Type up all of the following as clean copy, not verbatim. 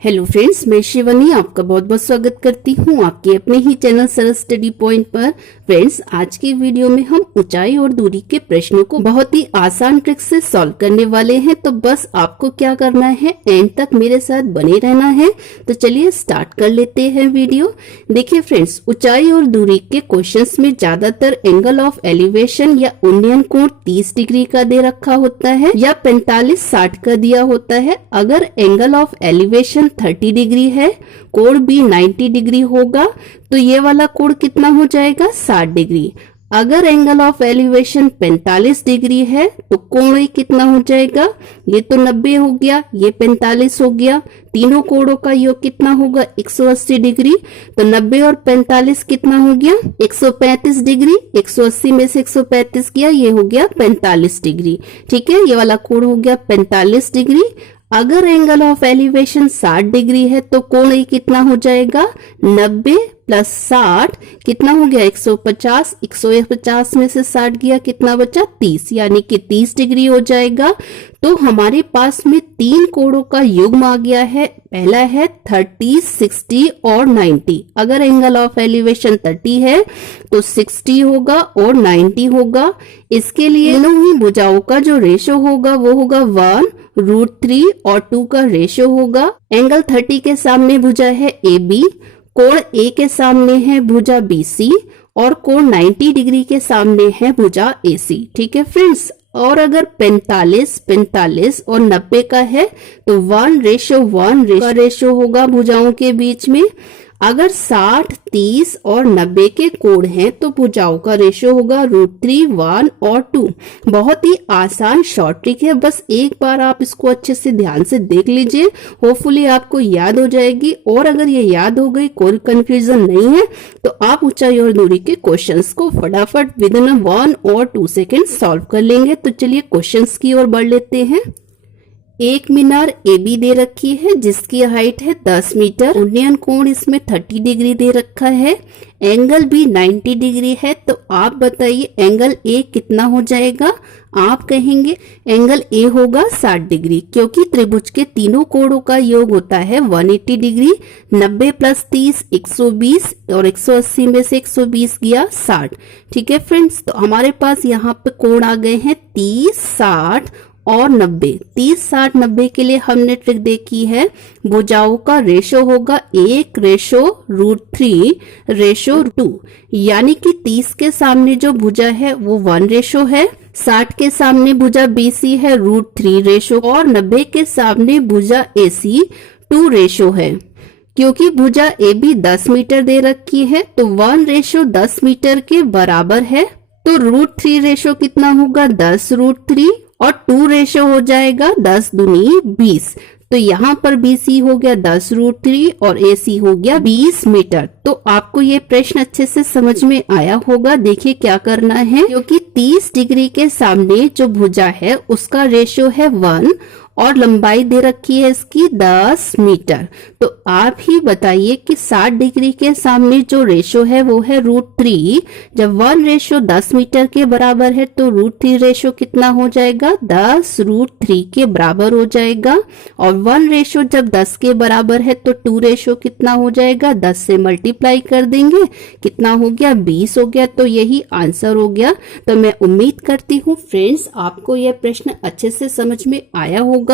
Hello friends, मैं शिवानी आपका बहुत बहुत स्वागत करती हूँ आपके अपने ही चैनल सरल स्टडी पॉइंट पर। फ्रेंड्स, आज की वीडियो में हम ऊंचाई और दूरी के प्रश्नों को बहुत ही आसान ट्रिक से सॉल्व करने वाले हैं। तो बस आपको क्या करना है, एंड तक मेरे साथ बने रहना है। तो चलिए स्टार्ट कर लेते हैं वीडियो। देखिए फ्रेंड्स, ऊंचाई और दूरी के क्वेश्चंस में ज्यादातर एंगल ऑफ एलिवेशन या उन्नयन कोण 30 डिग्री का दे रखा होता है या 45-60 का दिया होता है। अगर एंगल ऑफ एलिवेशन 30 डिग्री है, कोण भी 90 डिग्री होगा, तो ये वाला कोण कितना हो जाएगा, 60 डिग्री। अगर एंगल ऑफ एलिवेशन 45 डिग्री है तो कोण कितना हो जाएगा, ये तो 90 हो गया, ये 45 हो गया। तीनों कोणों का योग कितना होगा, 180 डिग्री। तो 90 और 45 कितना हो गया, 135 डिग्री। 180 में से 135 किया, ये हो गया 45 डिग्री। ठीक है, ये वाला कोण हो गया 45 डिग्री। अगर एंगल ऑफ एलिवेशन 60 डिग्री है तो कोण कितना हो जाएगा, 90 प्लस 60 कितना हो गया, 150। 150 में से 60 गया, कितना बचा, 30, यानी कि 30 डिग्री हो जाएगा। तो हमारे पास में तीन कोणों का युग्म आ गया है। पहला है 30, 60 और 90। अगर एंगल ऑफ एलिवेशन 30 है तो 60 होगा और 90 होगा। इसके लिए तीनों ही भुजाओं का जो रेशो होगा वो होगा 1√3 और 2 का रेशो होगा। एंगल 30 के सामने भुजा है AB, कोण A के सामने है भुजा BC और कोण 90 डिग्री के सामने है भुजा AC। ठीक है फ्रेंड्स, और अगर 45 और 90 का है तो 1:1 का रेशो होगा भुजाओं के बीच में। अगर 60, 30 और 90 के कोण हैं तो भुजाओं का रेशो होगा √3, 1 और 2। बहुत ही आसान शॉर्ट ट्रिक है, बस एक बार आप इसको अच्छे से ध्यान से देख लीजिए, होपफुली आपको याद हो जाएगी। और अगर ये याद हो गई, कोई कंफ्यूजन नहीं है, तो आप ऊंचाई और दूरी के क्वेश्चंस को फटाफट विद इन 1 और 2 सेकेंड सॉल्व कर लेंगे। तो चलिए क्वेश्चंस की ओर बढ़ लेते हैं। एक मीनार AB दे रखी है जिसकी हाइट है 10 मीटर। उन्नयन कोण इसमें 30 डिग्री दे रखा है। एंगल भी 90 डिग्री है। तो आप बताइए एंगल A कितना हो जाएगा। आप कहेंगे एंगल A होगा 60 डिग्री, क्योंकि त्रिभुज के तीनों कोणों का योग होता है 180 डिग्री। 90 प्लस 30 120 और 180 में से 120 गया 60। ठीक है फ्रेंड्स, तो हमारे पास यहाँ पे कोण आ गए हैं 30, 60 और 90। 30, 60, 90 के लिए हमने ट्रिक देखी है, भुजाओं का रेशो होगा 1:√3:2, यानी कि 30 के सामने जो भुजा है वो 1 रेशो है, 60 के सामने भुजा BC है √3 रेशो और 90 के सामने भुजा AC 2 रेशो है। क्योंकि भुजा AB 10 मीटर दे रखी है तो 1:10 मीटर के बराबर है। तो √3 रेशो कितना होगा, 10√3 और 2 रेशो हो जाएगा 10 दूनी 20। तो यहाँ पर BC हो गया 10√3 और AC हो गया 20 मीटर। तो आपको ये प्रश्न अच्छे से समझ में आया होगा। देखिए क्या करना है, क्योंकि 30 डिग्री के सामने जो भुजा है उसका रेशो है 1 और लंबाई दे रखी है इसकी 10 मीटर। तो आप ही बताइए कि 60 डिग्री के सामने जो रेशो है वो है √3। जब 1:10 मीटर के बराबर है तो √3 रेशो कितना हो जाएगा, 10√3 के बराबर हो जाएगा। और 1 रेशो जब 10 के बराबर है तो 2 रेशो कितना हो जाएगा, 10 से मल्टीप्लाई कर देंगे, कितना हो गया, 20 हो गया। तो यही आंसर हो गया। तो मैं उम्मीद करती हूँ फ्रेंड्स आपको यह प्रश्न अच्छे से समझ में आया होगा।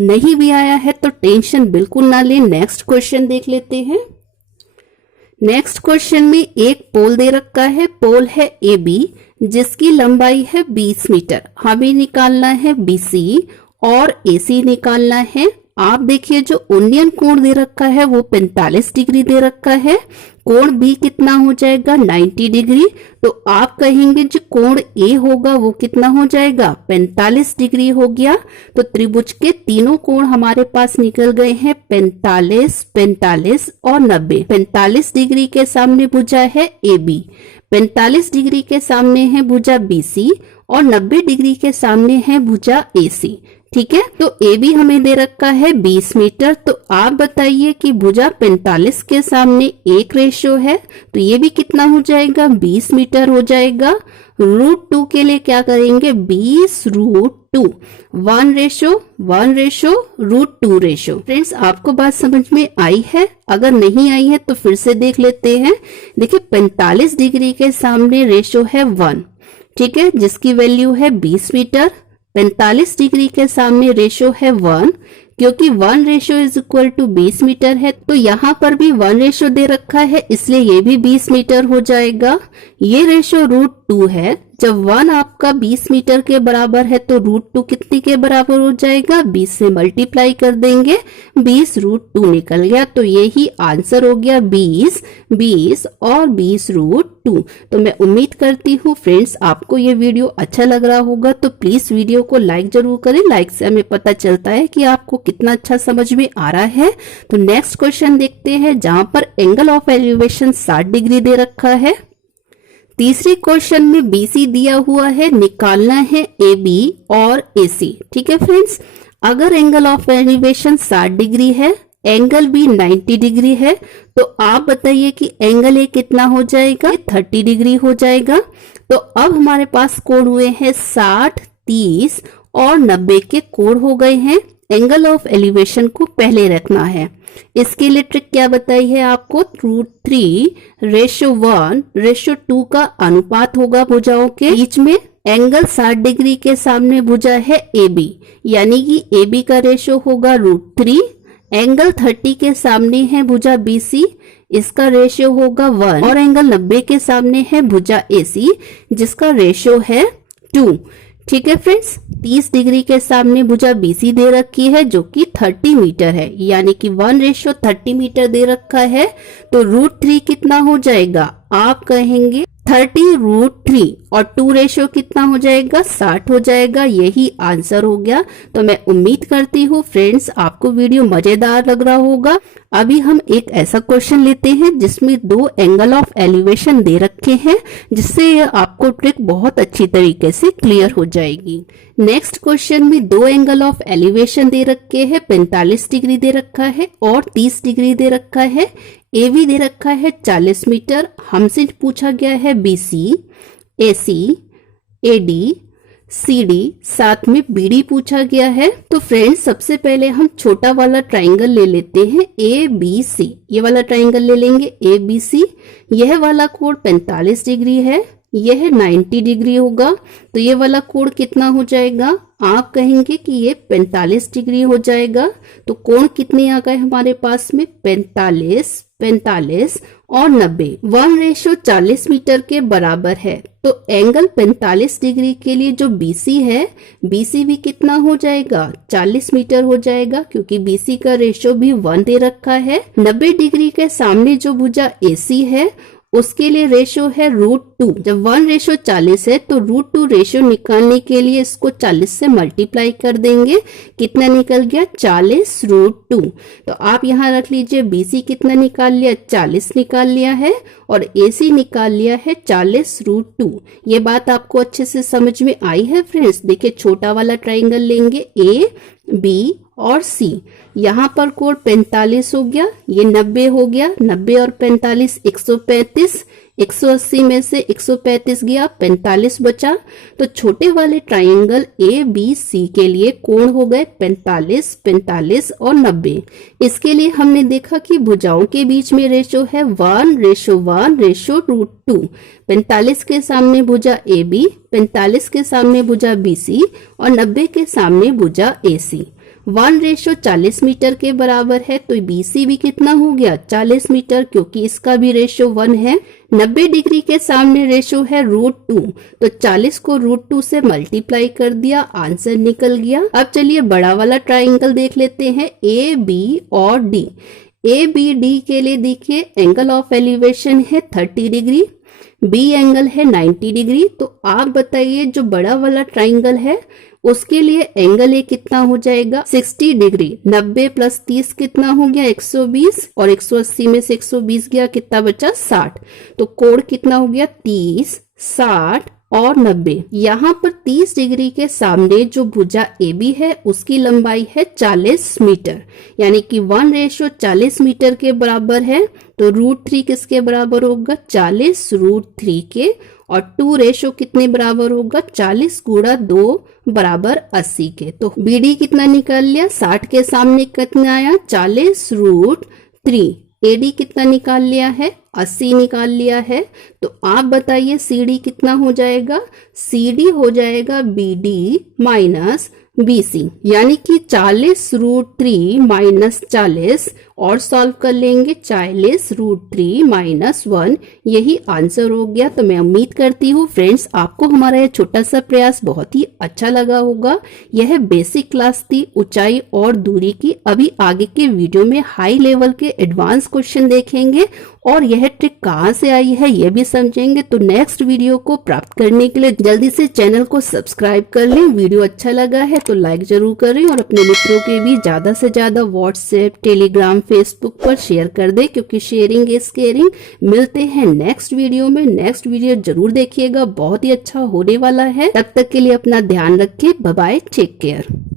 नहीं भी आया है तो टेंशन बिल्कुल ना लें। नेक्स्ट क्वेश्चन देख लेते हैं। नेक्स्ट क्वेश्चन में एक पोल दे रखा है, पोल है AB जिसकी लंबाई है 20 मीटर। हमें निकालना है BC और AC निकालना है। आप देखिए जो उन्नयन कोण दे रखा है वो 45 डिग्री दे रखा है। कोण B कितना हो जाएगा, 90 डिग्री। तो आप कहेंगे जो कोण A होगा वो कितना हो जाएगा, 45 डिग्री हो गया। तो त्रिभुज के तीनों कोण हमारे पास निकल गए हैं 45, 45 और 90। 45 डिग्री के सामने भुजा है AB, 45 डिग्री के सामने है भुजा BC और 90 डिग्री के सामने है भुजा AC। ठीक है। तो ए बी हमें दे रखा है 20 मीटर। तो आप बताइए कि भुजा 45 के सामने एक रेशो है, तो ये भी कितना हो जाएगा, 20 मीटर हो जाएगा। √2 के लिए क्या करेंगे, 20 √2, 1 रेशो √2 रेशो। फ्रेंड्स, आपको बात समझ में आई है? अगर नहीं आई है तो फिर से देख लेते हैं। देखिए 45 डिग्री के सामने रेशो है 1, ठीक है, जिसकी वैल्यू है 20 मीटर। 45 डिग्री के सामने रेशो है 1, क्योंकि 1 ratio is equal to 20 metre है, तो यहाँ पर भी 1 रेशो दे रखा है, इसलिए ये भी 20 मीटर हो जाएगा। ये रेशो √2 है। जब 1 आपका 20 मीटर के बराबर है तो √2 कितने के बराबर हो जाएगा, 20 से मल्टीप्लाई कर देंगे, 20 √2 निकल गया। तो यही आंसर हो गया 20 और 20 √2। तो मैं उम्मीद करती हूँ फ्रेंड्स आपको ये वीडियो अच्छा लग रहा होगा, तो प्लीज वीडियो को लाइक जरूर करें। लाइक से हमें पता चलता है कि आपको कितना अच्छा समझ में आ रहा है। तो नेक्स्ट क्वेश्चन देखते हैं, जहां पर एंगल ऑफ एलिवेशन 60 डिग्री दे रखा है। तीसरे क्वेश्चन में BC दिया हुआ है, निकालना है AB और AC। ठीक है फ्रेंड्स, अगर एंगल ऑफ एलिवेशन 60 डिग्री है, एंगल भी 90 डिग्री है, तो आप बताइए कि एंगल ए कितना हो जाएगा, 30 डिग्री हो जाएगा। तो अब हमारे पास कोण हुए हैं 60, 30 और 90 के कोण हो गए हैं। एंगल ऑफ एलिवेशन को पहले रखना है। इसके लिए ट्रिक क्या बताई है आपको, √3:1:2 का अनुपात होगा भुजाओं के बीच में। एंगल 60 डिग्री के सामने भुजा है AB, यानी कि AB का रेशो होगा √3। एंगल 30 के सामने है भुजा BC, इसका रेशियो होगा 1। और एंगल 90 के सामने है भुजा AC, जिसका रेशियो है 2। ठीक है फ्रेंड्स, 30 डिग्री के सामने भुजा BC दे रखी है जो कि 30 मीटर है, यानी कि 1:30 मीटर दे रखा है। तो √3 कितना हो जाएगा, आप कहेंगे 30 √3 और 2 रेशियो कितना हो जाएगा, 60 हो जाएगा। यही आंसर हो गया। तो मैं उम्मीद करती हूँ फ्रेंड्स आपको वीडियो मजेदार लग रहा होगा। अभी हम एक ऐसा क्वेश्चन लेते हैं जिसमें 2 एंगल ऑफ एलिवेशन दे रखे हैं, जिससे आपको ट्रिक बहुत अच्छी तरीके से क्लियर हो जाएगी। नेक्स्ट क्वेश्चन में 2 एंगल ऑफ एलिवेशन दे रखे हैं, 45 डिग्री दे रखा है और 30 डिग्री दे रखा है। AB दे रखा है 40 मीटर। हमसे पूछा गया है BC, AC, AD, CD, साथ में BD पूछा गया है। तो फ्रेंड्स सबसे पहले हम छोटा वाला ट्राइंगल ले लेते हैं ABC। ये वाला ट्राइंगल ले लेंगे ABC। यह वाला कोण 45 डिग्री है, यह 90 डिग्री होगा। तो ये वाला कोण कितना हो जाएगा, आप कहेंगे कि ये 45 डिग्री हो जाएगा। तो कोण कितने आ गए हमारे पास में, 45 और 90। 1:40 मीटर के बराबर है। तो एंगल 45 डिग्री के लिए जो BC है, BC भी कितना हो जाएगा, 40 मीटर हो जाएगा, क्योंकि BC का रेशो भी 1 दे रखा है। 90 डिग्री के सामने जो भुजा AC है, उसके लिए रेशो है √2। जब 1:40 है तो √2 रेशो निकालने के लिए इसको 40 से मल्टीप्लाई कर देंगे। कितना निकल गया, 40 √2। तो आप यहाँ रख लीजिए, BC कितना निकाल लिया, 40 निकाल लिया है, और AC निकाल लिया है 40 √2। ये बात आपको अच्छे से समझ में आई है फ्रेंड्स। देखिए छोटा वाला ट्राइंगल लेंगे A, B और C। यहाँ पर कोण 45 हो गया, ये 90 हो गया, 90 और 45 135, 180 में से 135 गया, 45 बचा। तो छोटे वाले ट्राइंगल ABC के लिए कोण हो गए 45, 45 और 90। इसके लिए हमने देखा कि भुजाओं के बीच में रेशो है 1:1:2। 45 के सामने भुजा AB, 45 के सामने भुजा BC और 90 के सामने भुजा AC। 1:40 मीटर के बराबर है, तो BC भी कितना हो गया, 40 मीटर, क्योंकि इसका भी रेशो 1 है। 90 डिग्री के सामने रेशो है √2, तो 40 को √2 से मल्टीप्लाई कर दिया, आंसर निकल गया। अब चलिए बड़ा वाला ट्राइंगल देख लेते हैं AB और D। ABD के लिए देखिए एंगल ऑफ एलिवेशन है 30 डिग्री, B एंगल है 90 डिग्री। तो आप बताइए जो बड़ा वाला ट्राइंगल है उसके लिए एंगल ए कितना हो जाएगा, 60 डिग्री। 90 + 30 कितना हो गया, 120, और 180 में से 120 गया, कितना बचा, 60। तो कोण कितना हो गया, 30, 60 और 90। यहाँ पर 30 डिग्री के सामने जो भुजा AB है उसकी लंबाई है 40 मीटर, यानी कि 1:40 मीटर के बराबर है। तो √3 किसके बराबर होगा? 40 √3 के। और 2 कितने बराबर होगा? 40 गुणा 2 बराबर 80 के। तो BD कितना निकाल लिया? 60 के सामने कितना आया? 40 √3। AD कितना निकाल लिया है? 80 निकाल लिया है। तो आप बताइए CD कितना हो जाएगा? CD हो जाएगा BD माइनस BC, यानी कि 40 √3 माइनस 40 और सॉल्व कर लेंगे 40 √3 माइनस 1, यही आंसर हो गया। तो मैं उम्मीद करती हूँ फ्रेंड्स आपको हमारा यह छोटा सा प्रयास बहुत ही अच्छा लगा होगा। यह बेसिक क्लास थी ऊंचाई और दूरी की। अभी आगे के वीडियो में हाई लेवल के एडवांस क्वेश्चन देखेंगे और यह ट्रिक कहाँ से आई है यह भी समझेंगे। तो नेक्स्ट वीडियो को प्राप्त करने के लिए जल्दी से चैनल को सब्सक्राइब कर लें। वीडियो अच्छा लगा है तो लाइक जरूर करें और अपने मित्रों के भी ज्यादा से ज्यादा व्हाट्सएप, टेलीग्राम, फेसबुक पर शेयर कर दें, क्योंकि शेयरिंग इज केयरिंग। मिलते हैं नेक्स्ट वीडियो में। नेक्स्ट वीडियो जरूर देखिएगा, बहुत ही अच्छा होने वाला है। तब तक के लिए अपना ध्यान रखें। Bye bye, take care.